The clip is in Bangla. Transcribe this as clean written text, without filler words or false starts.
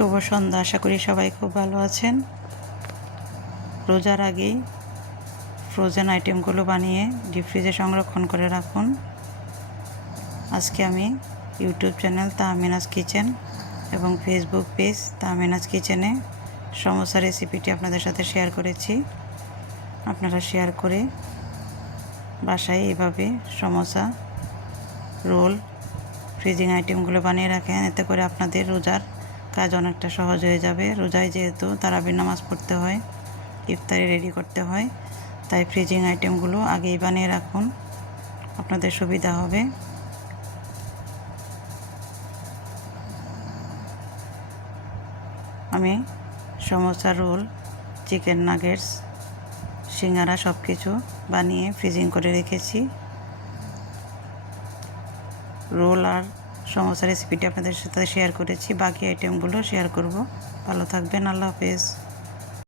শুভ সন্ধ্যা। আশা করি সবাই খুব ভালো আছেন। রোজার আগেই ফ্রোজেন আইটেমগুলো বানিয়ে ডিপ ফ্রিজে সংরক্ষণ করে রাখুন। আজকে আমি ইউটিউব চ্যানেল তাহমিনাজ কিচেন এবং ফেসবুক পেজ তাহমিনাজ কিচেনে সমোসা রেসিপিটি আপনাদের সাথে শেয়ার করেছি। আপনারা শেয়ার করে বাসায় এভাবে সমোসা, রোল, ফ্রিজিং আইটেমগুলো বানিয়ে রাখেন। এতে করে আপনাদের রোজার কাজ অনেকটা সহজ হয়ে যাবে। রোজায় যেহেতু তারাবির নামাজ পড়তে হয়, ইফতারি রেডি করতে হয়, তাই ফ্রিজিং আইটেমগুলো আগেই বানিয়ে রাখুন, আপনাদের সুবিধা হবে। আমি সমোসা, রোল, চিকেন নাগেটস, সিঙ্গারা সব কিছু বানিয়ে ফ্রিজিং করে রেখেছি। রোল আর সমোসা রেসিপিটি আপনাদের সাথে শেয়ার করেছি। বাকি আইটেমগুলো শেয়ার করব। ভালো থাকবেন। আল্লাহ হাফেজ।